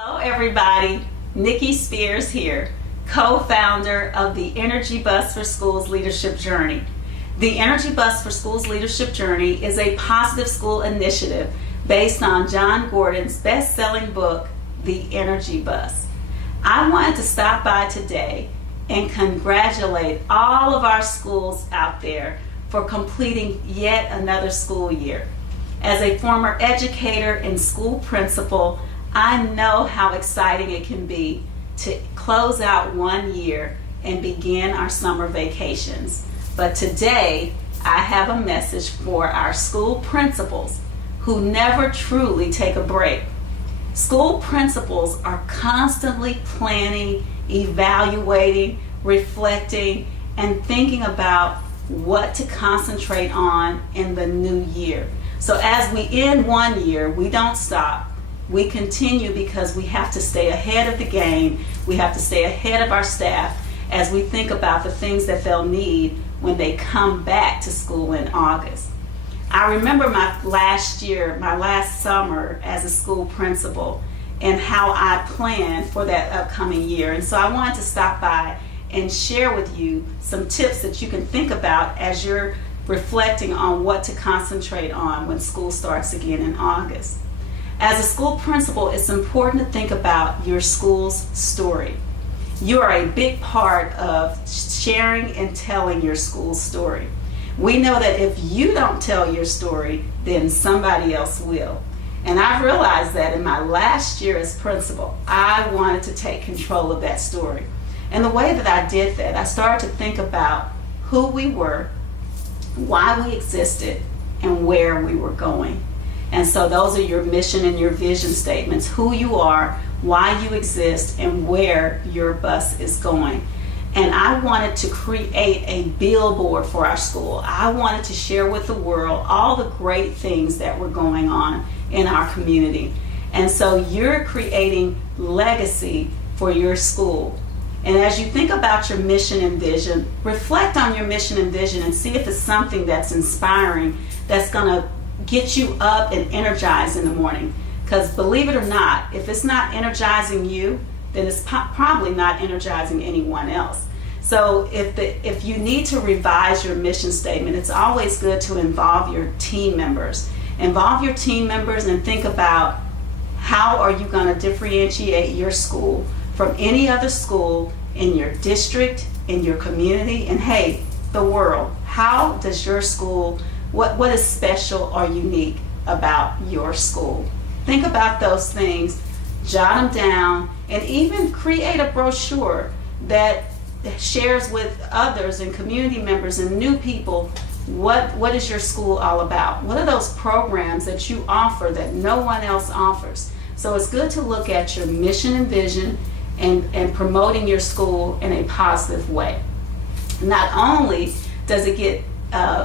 Hello everybody, Nikki Spears here, co-founder of the Energy Bus for Schools Leadership Journey. The Energy Bus for Schools Leadership Journey is a positive school initiative based on John Gordon's best-selling book, The Energy Bus. I wanted to stop by today and congratulate all of our schools out there for completing yet another school year. As a former educator and school principal, I know how exciting it can be to close out one year and begin our summer vacations. But today, I have a message for our school principals who never truly take a break. School principals are constantly planning, evaluating, reflecting, and thinking about what to concentrate on in the new year. So as we end one year, we don't stop. We continue because we have to stay ahead of the game. We have to stay ahead of our staff as we think about the things that they'll need when they come back to school in August. I remember my last summer as a school principal and how I planned for that upcoming year. And so I wanted to stop by and share with you some tips that you can think about as you're reflecting on what to concentrate on when school starts again in August. As a school principal, it's important to think about your school's story. You are a big part of sharing and telling your school's story. We know that if you don't tell your story, then somebody else will. And I've realized that in my last year as principal, I wanted to take control of that story. And the way that I did that, I started to think about who we were, why we existed, and where we were going. And so those are your mission and your vision statements, who you are, why you exist, and where your bus is going. And I wanted to create a billboard for our school. I wanted to share with the world all the great things that were going on in our community. And so you're creating legacy for your school. And as you think about your mission and vision, reflect on your mission and vision and see if it's something that's inspiring, that's going to get you up and energized in the morning. Because believe it or not, if it's not energizing you, then it's probably not energizing anyone else. So if you need to revise your mission statement, it's always good to involve your team members. Involve your team members and think about how are you going to differentiate your school from any other school in your district, in your community, and hey, the world. How does your school, what is special or unique about your school? Think about those things, jot them down, and even create a brochure that shares with others and community members and new people what is your school all about? What are those programs that you offer that no one else offers? So it's good to look at your mission and vision and promoting your school in a positive way. Not only does it get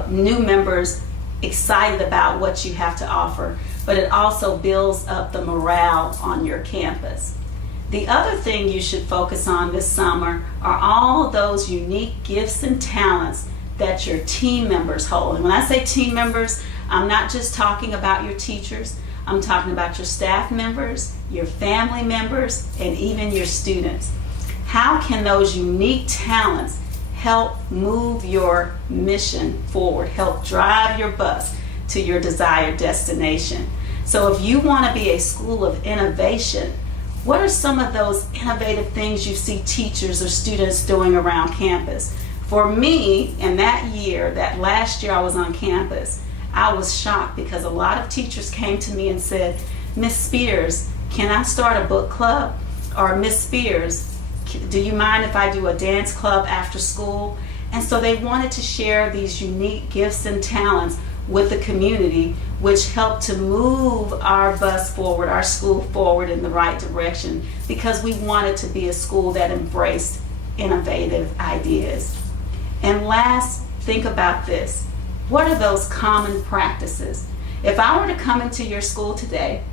new members excited about what you have to offer, but it also builds up the morale on your campus. The other thing you should focus on this summer are all those unique gifts and talents that your team members hold. And when I say team members, I'm not just talking about your teachers. I'm talking about your staff members, your family members, and even your students. How can those unique talents help move your mission forward, help drive your bus to your desired destination? So if you want to be a school of innovation, what are some of those innovative things you see teachers or students doing around campus? For me, in that last year I was on campus, I was shocked because a lot of teachers came to me and said, Miss Spears, can I start a book club? Or Miss Spears, do you mind if I do a dance club after school? And so they wanted to share these unique gifts and talents with the community, which helped to move our bus forward, our school forward in the right direction, because we wanted to be a school that embraced innovative ideas. And last, think about this. What are those common practices? If I were to come into your school today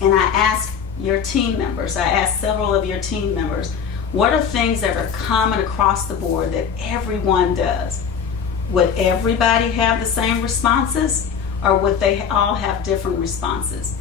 and I ask your team members, I asked several of your team members, what are things that are common across the board that everyone does? Would everybody have the same responses, or would they all have different responses?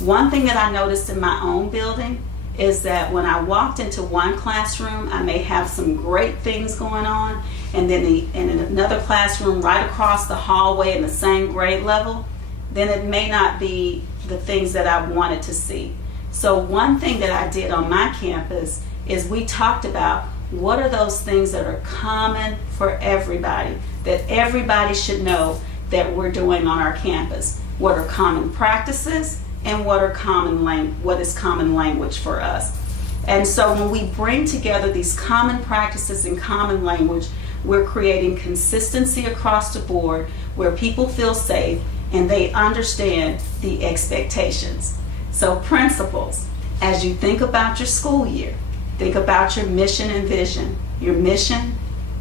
One thing that I noticed in my own building is that when I walked into one classroom, I may have some great things going on, and then in another classroom right across the hallway in the same grade level, then it may not be the things that I wanted to see. So one thing that I did on my campus is we talked about what are those things that are common for everybody, that everybody should know that we're doing on our campus. What are common practices and what is common language for us. And so when we bring together these common practices and common language, we're creating consistency across the board where people feel safe and they understand the expectations. So principals, as you think about your school year, think about your mission and vision. Your mission,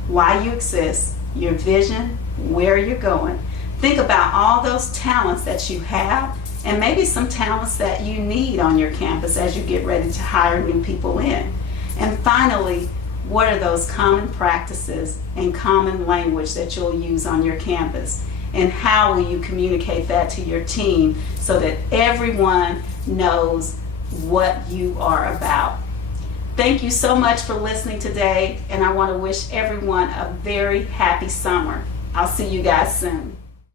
why you exist, your vision, where you're going. Think about all those talents that you have and maybe some talents that you need on your campus as you get ready to hire new people in. And finally, what are those common practices and common language that you'll use on your campus? And how will you communicate that to your team so that everyone knows what you are about? Thank you so much for listening today, and I want to wish everyone a very happy summer. I'll see you guys soon.